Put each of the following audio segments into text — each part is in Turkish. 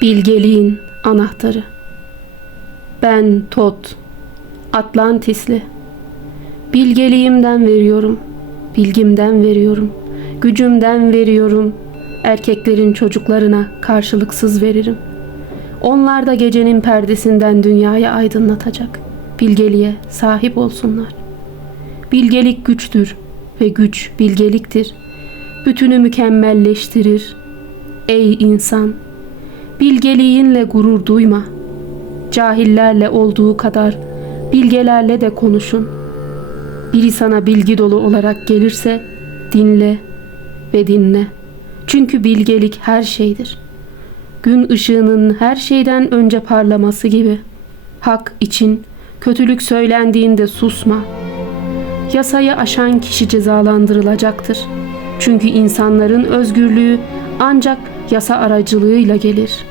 Bilgeliğin anahtarı. Ben Tot, Atlantisli. Bilgeliğimden veriyorum, bilgimden veriyorum, gücümden veriyorum. Erkeklerin çocuklarına karşılıksız veririm. Onlar da gecenin perdesinden dünyayı aydınlatacak. Bilgeliğe sahip olsunlar. Bilgelik güçtür ve güç bilgeliktir. Bütünü mükemmelleştirir. Ey insan! Bilgeliğinle gurur duyma. Cahillerle olduğu kadar bilgelerle de konuşun. Biri sana bilgi dolu olarak gelirse dinle ve dinle. Çünkü bilgelik her şeydir. Gün ışığının her şeyden önce parlaması gibi. Hak için kötülük söylendiğinde susma. Yasayı aşan kişi cezalandırılacaktır. Çünkü insanların özgürlüğü ancak yasa aracılığıyla gelir.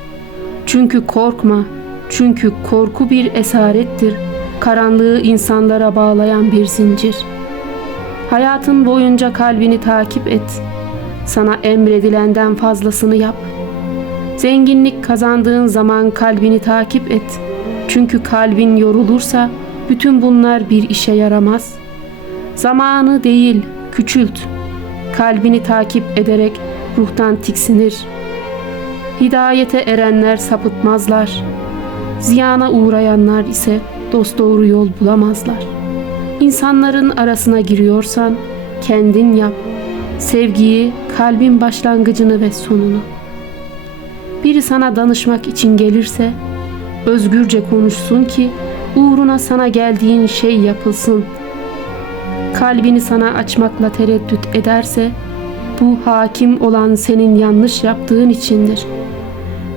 Çünkü korkma, çünkü korku bir esarettir. Karanlığı insanlara bağlayan bir zincir. Hayatın boyunca kalbini takip et. Sana emredilenden fazlasını yap. Zenginlik kazandığın zaman kalbini takip et. Çünkü kalbin yorulursa bütün bunlar bir işe yaramaz. Zamanı değil, küçült. Kalbini takip ederek ruhtan tiksinir. Hidayete erenler sapıtmazlar. Ziyana uğrayanlar ise dosdoğru yol bulamazlar. İnsanların arasına giriyorsan kendin yap. Sevgiyi, kalbin başlangıcını ve sonunu. Biri sana danışmak için gelirse özgürce konuşsun ki uğruna sana geldiğin şey yapılsın. Kalbini sana açmakla tereddüt ederse bu hakim olan senin yanlış yaptığın içindir.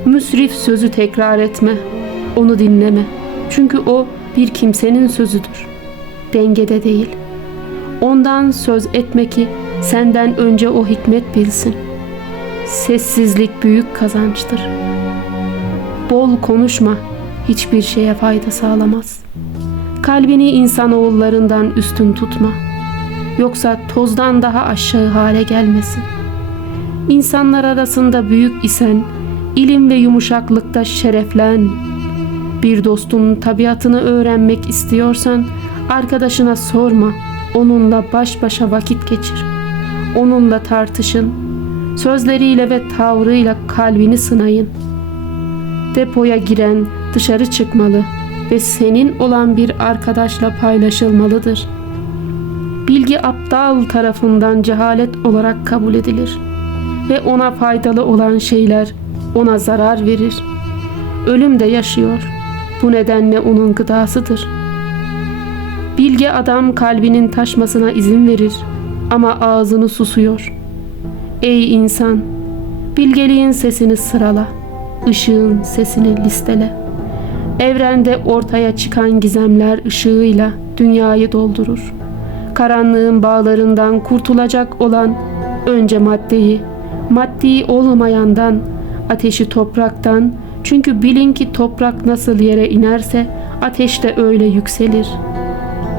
Müsrif sözü tekrar etme, onu dinleme. Çünkü o bir kimsenin sözüdür. Dengede değil. Ondan söz etme ki senden önce o hikmet bilsin. Sessizlik büyük kazançtır. Bol konuşma, hiçbir şeye fayda sağlamaz. Kalbini insanoğullarından üstün tutma. Yoksa tozdan daha aşağı hale gelmesin. İnsanlar arasında büyük isen, ilim ve yumuşaklıkta şereflen. Bir dostun tabiatını öğrenmek istiyorsan, arkadaşına sorma, onunla baş başa vakit geçir. Onunla tartışın, sözleriyle ve tavrıyla kalbini sınayın. Depoya giren dışarı çıkmalı ve senin olan bir arkadaşla paylaşılmalıdır. Bilgi aptal tarafından cehalet olarak kabul edilir ve ona faydalı olan şeyler ona zarar verir. Ölüm de yaşıyor. Bu nedenle onun gıdasıdır. Bilge adam kalbinin taşmasına izin verir ama ağzını susuyor. Ey insan, bilgeliğin sesini sırala, ışığın sesini listele. Evrende ortaya çıkan gizemler ışığıyla dünyayı doldurur. Karanlığın bağlarından kurtulacak olan önce maddeyi, maddi olmayandan, ateşi topraktan, çünkü bilin ki toprak nasıl yere inerse ateş de öyle yükselir.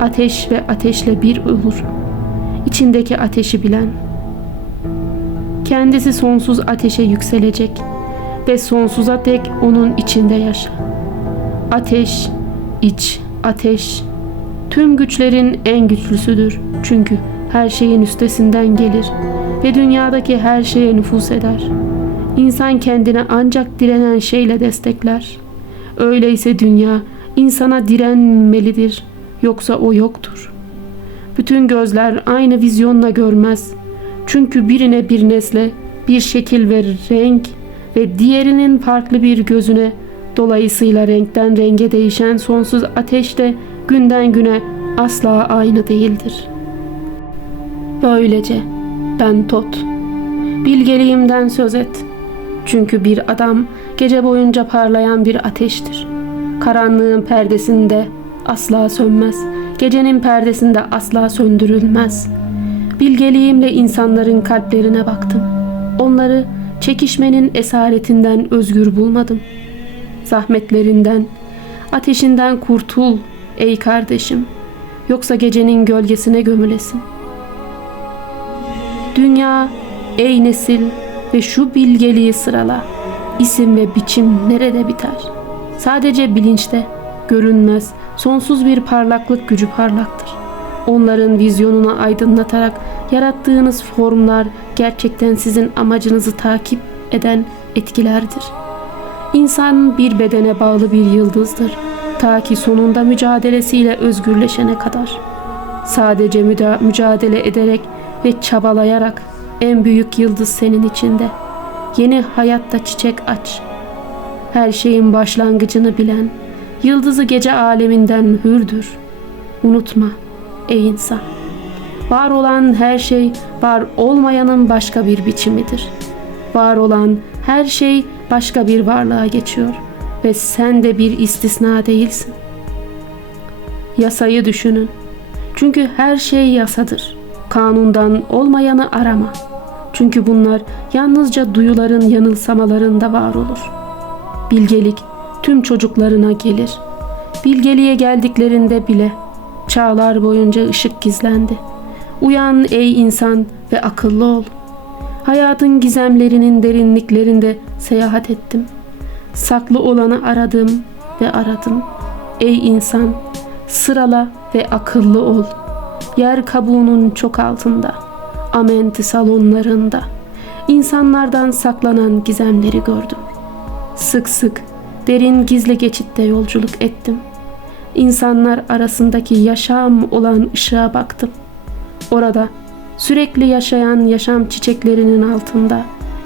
Ateş ve ateşle bir olur. İçindeki ateşi bilen. Kendisi sonsuz ateşe yükselecek ve sonsuza dek onun içinde yaşa. Ateş, iç, ateş. Tüm güçlerin en güçlüsüdür. Çünkü her şeyin üstesinden gelir ve dünyadaki her şeye nüfus eder. İnsan kendine ancak direnen şeyle destekler. Öyleyse dünya insana direnmelidir. Yoksa o yoktur. Bütün gözler aynı vizyonla görmez. Çünkü birine bir nesle, bir şekil ve renk ve diğerinin farklı bir gözüne dolayısıyla renkten renge değişen sonsuz ateş de günden güne asla aynı değildir. Böylece ben Tot, bilgeliğimden söz et. Çünkü bir adam gece boyunca parlayan bir ateştir. Karanlığın perdesinde asla sönmez, gecenin perdesinde asla söndürülmez. Bilgeliğimle insanların kalplerine baktım. Onları çekişmenin esaretinden özgür bulmadım. Zahmetlerinden, ateşinden kurtul ey kardeşim. Yoksa gecenin gölgesine gömülesin. Dünya, ey nesil ve şu bilgeliği sırala. isim ve biçim nerede biter? Sadece bilinçte, görünmez, sonsuz bir parlaklık gücü parlaktır. Onların vizyonunu aydınlatarak yarattığınız formlar gerçekten sizin amacınızı takip eden etkilerdir. İnsan bir bedene bağlı bir yıldızdır. Ta ki sonunda mücadelesiyle özgürleşene kadar. Sadece müda- mücadele ederek ve çabalayarak en büyük yıldız senin içinde. Yeni hayatta çiçek aç. Her şeyin başlangıcını bilen, yıldızı gece aleminden hürdür. Unutma ey insan. Var olan her şey var olmayanın başka bir biçimidir. Var olan her şey başka bir varlığa geçiyor ve sen de bir istisna değilsin. Yasayı düşünün. Çünkü her şey yasadır. Kanundan olmayanı arama. Çünkü bunlar yalnızca duyuların yanılsamalarında var olur. Bilgelik tüm çocuklarına gelir. Bilgeliğe geldiklerinde bile çağlar boyunca ışık gizlendi. Uyan ey insan ve akıllı ol. Hayatın gizemlerinin derinliklerinde seyahat ettim. Saklı olanı aradım ve aradım. Ey insan, sırala ve akıllı ol. Yer kabuğunun çok altında, amenti salonlarında, insanlardan saklanan gizemleri gördüm. Sık sık, derin gizli geçitte yolculuk ettim. İnsanlar arasındaki yaşam olan ışığa baktım. Orada sürekli yaşayan yaşam çiçeklerinin altında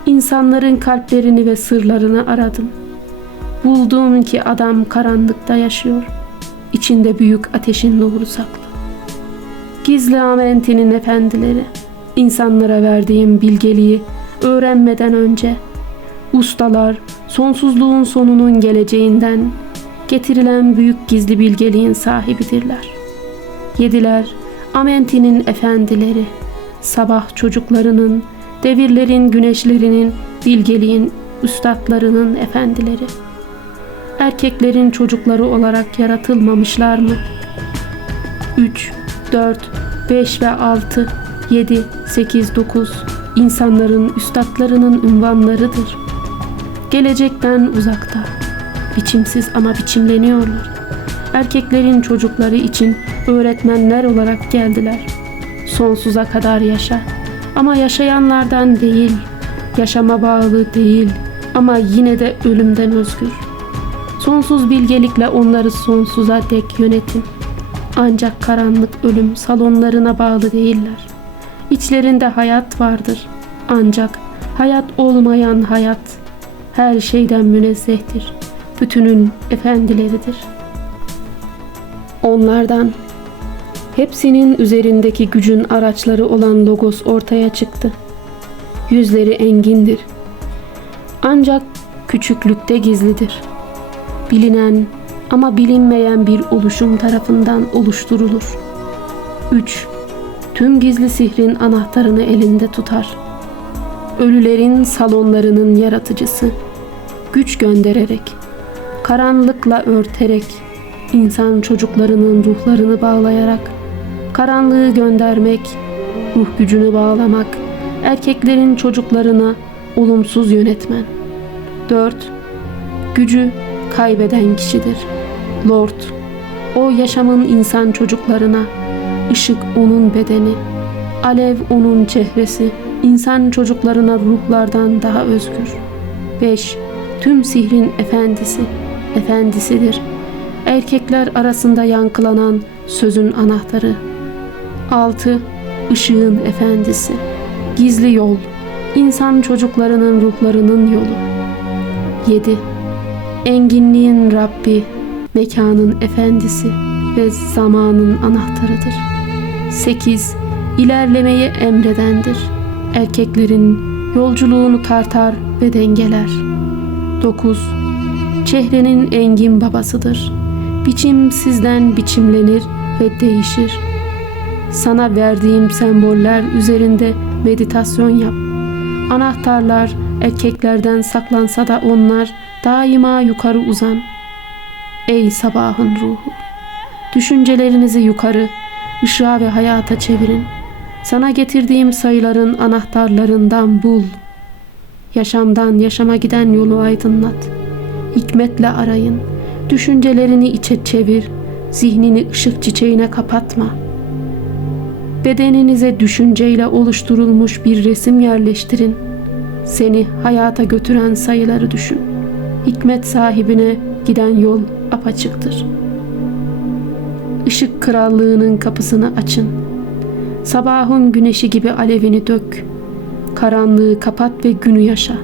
insanların kalplerini ve sırlarını aradım. Buldum ki adam karanlıkta yaşıyor. İçinde büyük ateşin nuru saklı. Gizli Amenti'nin efendileri, insanlara verdiğim bilgeliği öğrenmeden önce ustalar sonsuzluğun sonunun geleceğinden getirilen büyük gizli bilgeliğin sahibidirler. Yediler Amenti'nin efendileri, sabah çocuklarının, devirlerin güneşlerinin, bilgeliğin üstadlarının efendileri. Erkeklerin çocukları olarak yaratılmamışlar mı? 3, 4, 5 ve 6, 7, 8, 9 insanların üstadlarının ünvanlarıdır. Gelecekten uzakta, biçimsiz ama biçimleniyorlar. Erkeklerin çocukları için öğretmenler olarak geldiler. Sonsuza kadar yaşa. Ama yaşayanlardan değil, yaşama bağlı değil ama yine de ölümden özgür. Sonsuz bilgelikle onları sonsuza dek yönetin. Ancak karanlık ölüm salonlarına bağlı değiller. İçlerinde hayat vardır. Ancak hayat olmayan hayat her şeyden münezzehtir. Bütünün efendileridir. Onlardan hepsinin üzerindeki gücün araçları olan logos ortaya çıktı. Yüzleri engindir. Ancak küçüklükte gizlidir. Bilinen ama bilinmeyen bir oluşum tarafından oluşturulur. 3. Tüm gizli sihrin anahtarını elinde tutar. Ölülerin salonlarının yaratıcısı. Güç göndererek, karanlıkla örterek, insan çocuklarının ruhlarını bağlayarak, karanlığı göndermek, ruh gücünü bağlamak, erkeklerin çocuklarına olumsuz yönetmen. 4. Gücü kaybeden kişidir. Lord, o yaşamın insan çocuklarına, ışık onun bedeni, alev onun çehresi, insan çocuklarına ruhlardan daha özgür. 5. Tüm sihrin efendisi, efendisidir. Erkekler arasında yankılanan sözün anahtarı. 6. Işığın efendisi, gizli yol, insan çocuklarının ruhlarının yolu. 7. Enginliğin Rabbi, mekanın efendisi ve zamanın anahtarıdır. 8. İlerlemeyi emredendir. Erkeklerin yolculuğunu tartar ve dengeler. 9. Çehrenin engin babasıdır. Biçim sizden biçimlenir ve değişir. Sana verdiğim semboller üzerinde meditasyon yap. Anahtarlar erkeklerden saklansa da onlar daima yukarı uzan. Ey sabahın ruhu! Düşüncelerinizi yukarı, ışığa ve hayata çevirin. Sana getirdiğim sayıların anahtarlarından bul. Yaşamdan yaşama giden yolu aydınlat. Hikmetle arayın. Düşüncelerini içe çevir. Zihnini ışık çiçeğine kapatma. Bedeninize düşünceyle oluşturulmuş bir resim yerleştirin. Seni hayata götüren sayıları düşün. Hikmet sahibine giden yol apaçıktır. Işık krallığının kapısını açın. Sabahın güneşi gibi alevini dök. Karanlığı kapat ve günü yaşa.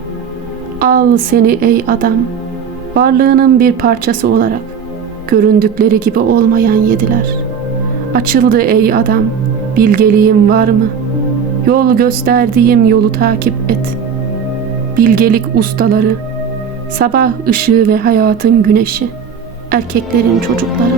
Al seni ey adam. Varlığının bir parçası olarak göründükleri gibi olmayan yediler. Açıldı ey adam. Bilgeliğin var mı? Yol gösterdiğim yolu takip et. Bilgelik ustaları, sabah ışığı ve hayatın güneşi, erkeklerin çocukları.